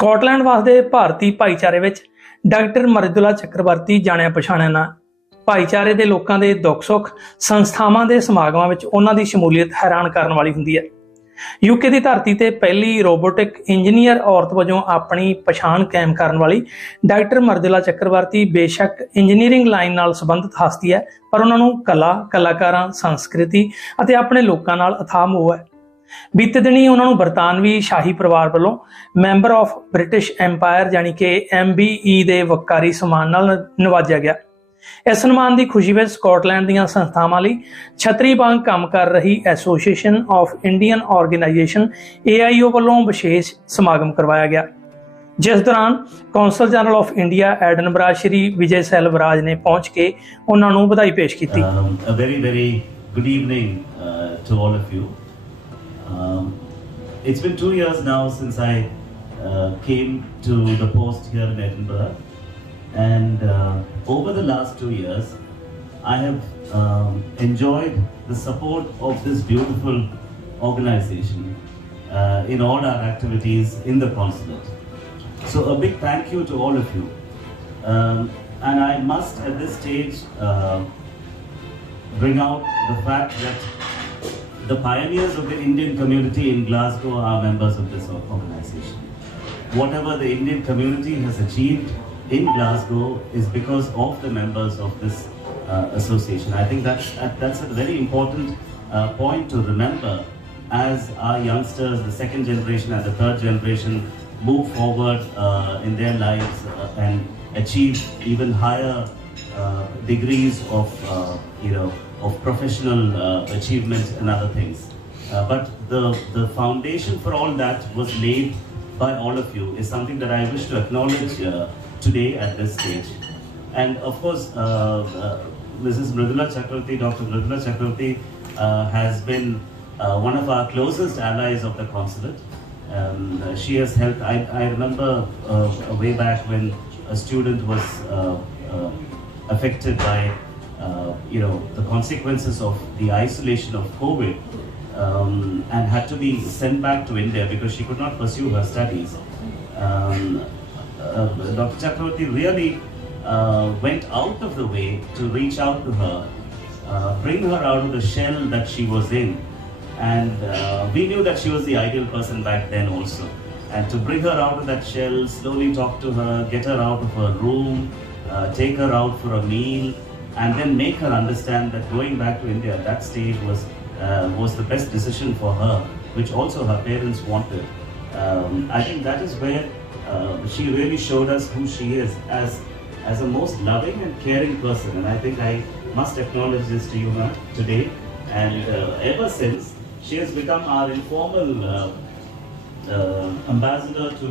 Scotland वास्ते भारती भाईचारे विच doctor Mridula चक्रवर्ती जाणिया पछाणिया ना भाईचारे के लोगों के दुख सुख संस्थावां के समागमां विच उन्हां दी शमूलीयत हैरान करने वाली हुंदी है। यूके की धरती ते पहली रोबोटिक इंजीनियर औरत वजों अपनी पछाण कायम करने वाली डॉक्टर मृदुला चक्रवर्ती बेशक इंजीनियरिंग लाइन नाल संबंधित हस्ती है, पर उन्होंने कला, कलाकारां, संस्कृति अते अपने लोगों नाल अथाह मोह है। बीते दिन ही उन्होंने बरतानवी शाही परिवार वालों मैंबर ऑफ ब्रिटिश एम्पायर यानी कि MBE के वकारी सम्मान नाल नवाजा गया। इस सम्मान की खुशी में स्कॉटलैंड दीयां संस्थावां लई छतरी वांग काम कर रही association of Indian organisation AIO वालों विशेष समागम करवाया गया, जिस दौरान consul general of India Edinburgh Shri Vijay Selvaraj ने पहुंच के उन्होंने बधाई पेश की। very good evening to all of you. It's been 2 years now since I came to the post here in Edinburgh, and over the last 2 years I have enjoyed the support of this beautiful organization in all our activities in the consulate. So a big thank you to all of you, and I must at this stage bring out the fact that the pioneers of the Indian community in Glasgow are members of this organization. Whatever the Indian community has achieved in Glasgow is because of the members of this association. I think that's a very important point to remember as our youngsters, the second generation and the third generation, move forward in their lives and achieve even higher degrees of of professional achievements and other things. But the foundation for all that was laid by all of you is something that I wish to acknowledge today at this stage. And of course, Mrs. Mridula Chakravarti, Dr. Mridula Chakravarti has been one of our closest allies of the consulate. She has helped. I remember way back when a student was affected by the consequences of the isolation of COVID, and had to be sent back to India because she could not pursue her studies. Dr. Chakravarti really went out of the way to reach out to her, bring her out of the shell that she was in, and we knew that she was the ideal person back then also, and to bring her out of that shell, slowly talk to her, get her out of her room, take her out for a meal, and then make her understand that going back to India at that stage was the best decision for her, which also her parents wanted. I think that is where she really showed us who she is as a most loving and caring person, and I think I must acknowledge this to you ma'am today. And ever since, she has become our informal ambassador to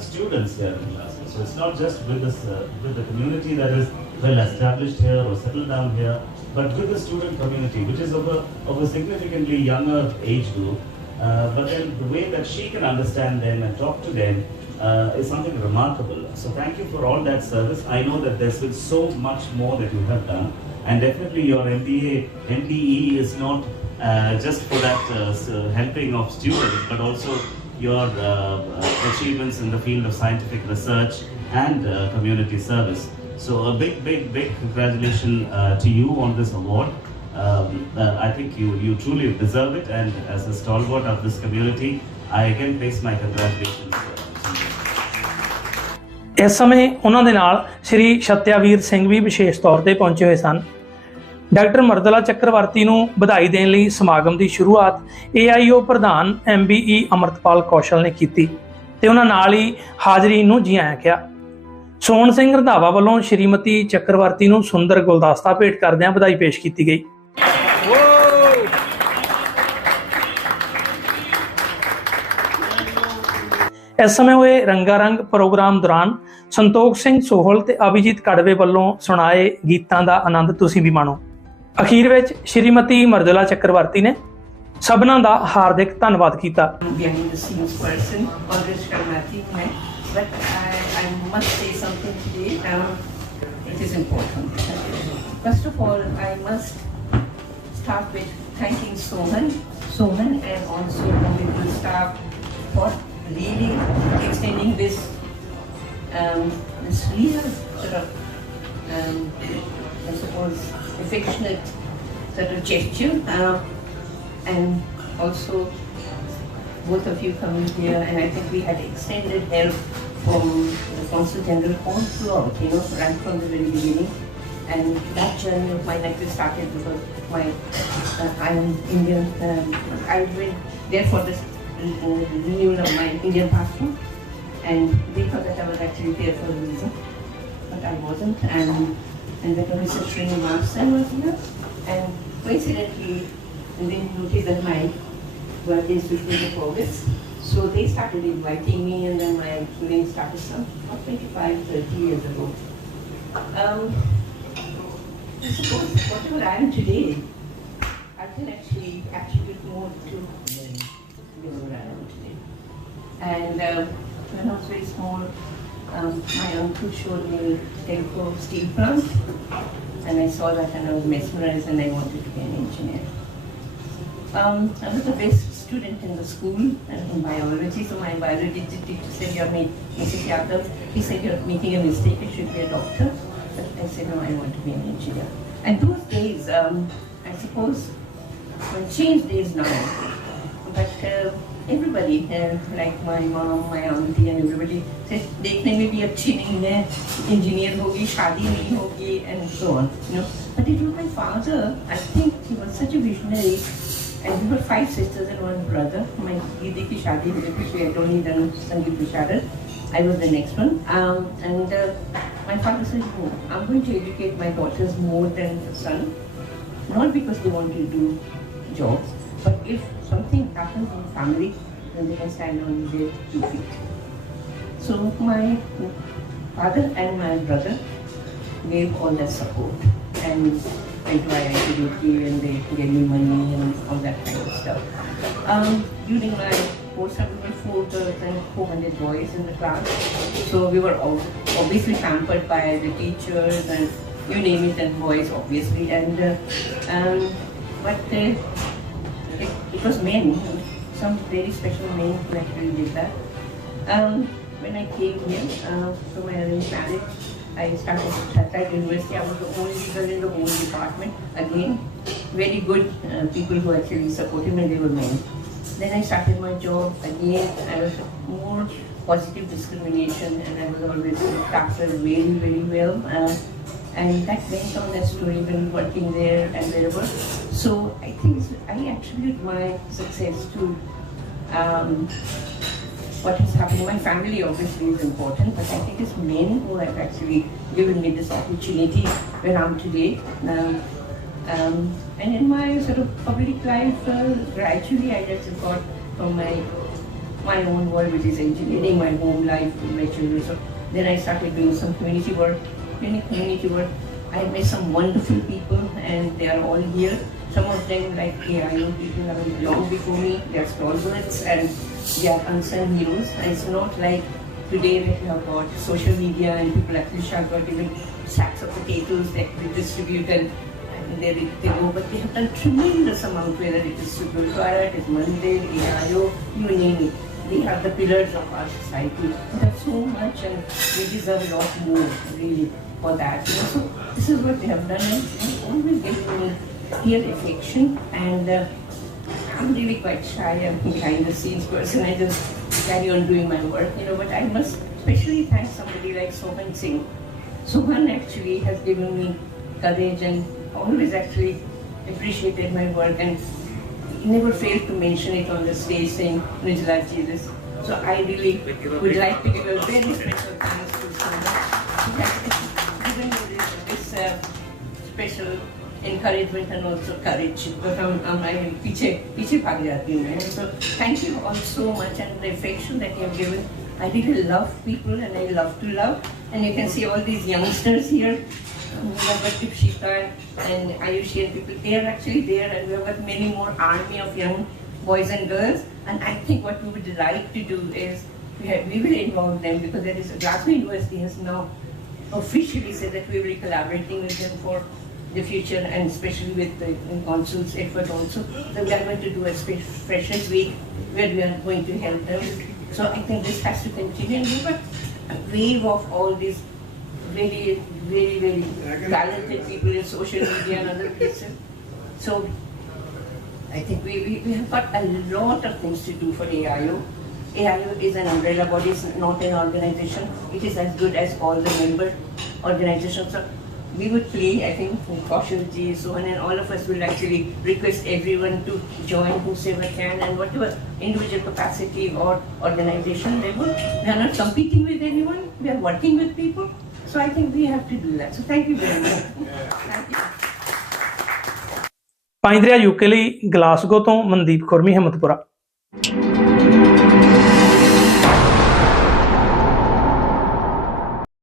students here in Glasgow. So it's not just with this with the community that is well established here or settled down here, but with the student community, which is of a significantly younger age group. But then the way that she can understand them and talk to them is something remarkable. So thank you for all that service. I know that there's been so much more that you have done, and definitely your MBE is not just for that helping of students, but also your achievements in the field of scientific research and community service. So a big congratulations to you on this award. I think you truly deserve it, and as a stalwart of this community, I again place my congratulations to you. इस समय उन्होंने नाल श्री सत्यावीर सिंह भी विशेष तौर पर पहुंचे हुए सन। Doctor Mridula चक्रवर्ती नूं बधाई देने लई समागम की शुरुआत AIO प्रधान MBE अमृतपाल कौशल ने की ते उन्हां नाल ही हाज़रीन नूं जी आया किया। सोहन सिंह रंधावा वालों श्रीमती चक्रवर्ती नूं सुंदर गुलदस्ता भेंट करदिआं बधाई पेश की गई। इस समय हुए रंगारंग प्रोग्राम दौरान संतोख सिंह सोहल ते अभिजीत कड़वे वालों सुनाए गीतां दा आनंद तुसीं भी माणो। अखीर विच श्रीमती मृदुला चक्रवर्ती ने सबना दा हार्दिक धन्नवाद कीता। It is important. First of all, I must start with thanking Sohan and also the medical staff for really extending this this real sort of, I suppose, affectionate sort of gesture, and also both of you coming here, and I think we had extended help from the Consul General all throughout, right from the very beginning. And that journey of mine actually started because I am Indian. I went there for this renewal of my Indian passport, and they thought that I was actually there for a reason, but I wasn't. And when Mr. Srinivasan was here, and coincidentally, they noticed that my birthday is between the August, so they started inviting me, and then my schooling started some 25, 30 years ago. I suppose whatever I am today, I can actually attribute more to what I am today. And when I was very small, my uncle showed me Telco steel plant, and I saw that and I was mesmerized and I wanted to be an engineer. I was the best student in the school and in biology, so my biology teacher said, Mrs. Yadav, he said, you're making a mistake, you should be a doctor. But I said, no, I want to be an engineer. And those days, I suppose, were changed days now. But everybody, like my mom, my auntie, and everybody said, "Dekhne mein bhi achhi nahi hai, engineer hogi, shaadi nahi hogi," and so on. But it was my father. I think he was such a visionary. And we were 5 sisters and 1 brother. My didi ki shaadi hui thi, she had only done Sangeet Visharad. I was the next one. And my father said, "No, I'm going to educate my daughters more than the son, not because they want to do jobs, but if something happens in the family, then they can stand on their 2 feet." So my father and my brother gave all their support and went to IIT UK and they gave me money and all that kind of stuff. During my course, we were 4 girls and 400 boys in the class. So we were all obviously pampered by the teachers and you name it, and boys obviously. And but it was men, some very special men who actually did that. When I came here for my arranged marriage, I started at university. I was the only girl in the whole department. Again, very good people who actually supported me, they were men. Then I started my job. Again, I was more positive discrimination and I was always looked after very, very well. And that went on that story when working there and wherever. So I think I attribute my success to what has happened. My family obviously is important, but I think it's men who have actually given me this opportunity where I'm today. And in my sort of public life, gradually I just got from my own world, which is engineering, my home life with my children. So then I started doing some community work. I met some wonderful people and they are all here. Some of them, like I know people have been long before me, they are stalwarts and they are unsung heroes. And it's not like today that you have got social media and people actually have got even sacks of potatoes that we distribute and they go, but they have done tremendous amount, whether it is Gurudwara, it is Mandir, AIO, you name it. They are the pillars of our society. We have so much and we deserve a lot more, really, for that. So this is what they have done and they have always given me real affection, and I'm really quite shy. I'm a behind the scenes person. I just carry on doing my work, but I must especially thank somebody like Sohan Singh. Sohan actually has given me courage and always actually appreciated my work, and he never failed to mention it on the stage saying, "Nijla ji this." So I really would like to give a very special thanks to Sohan. He has given me this special encouragement and also courage, because I'm piche bhag jati hu. So thank you all so much, and the affection that you have given. I really love people and I love to love, and you can see all these youngsters here. We have got Dipshita and Ayushi and people, they are actually there, and we have got many more army of young boys and girls. And I think what we would like to do is, we will involve them, because there is Glasgow University has now officially said that we will be collaborating with them for the future, and especially with the consul's effort also. So we are going to do a Freshers Week where we are going to help them. So I think this has to continue. And we got wave of all these very, very, very talented people in social media and other places. So I think we have got a lot of things to do for AIO. AIO is an umbrella body, it's not an organization. It is as good as all the member organizations. So we would plea, I think, Kaushal-ji, Sohan, and all of us will actually request everyone to join whosoever can, and whatever individual capacity or organization level. We are not competing with anyone, we are working with people. So I think we have to do that. So thank you very much. Thank you. ਪੰਜ ਦਰਿਆ UK ਲਈ Glasgow ਤੋਂ ਮਨਦੀਪ ਖੁਰਮੀ ਹਿੰਮਤਪੁਰਾ।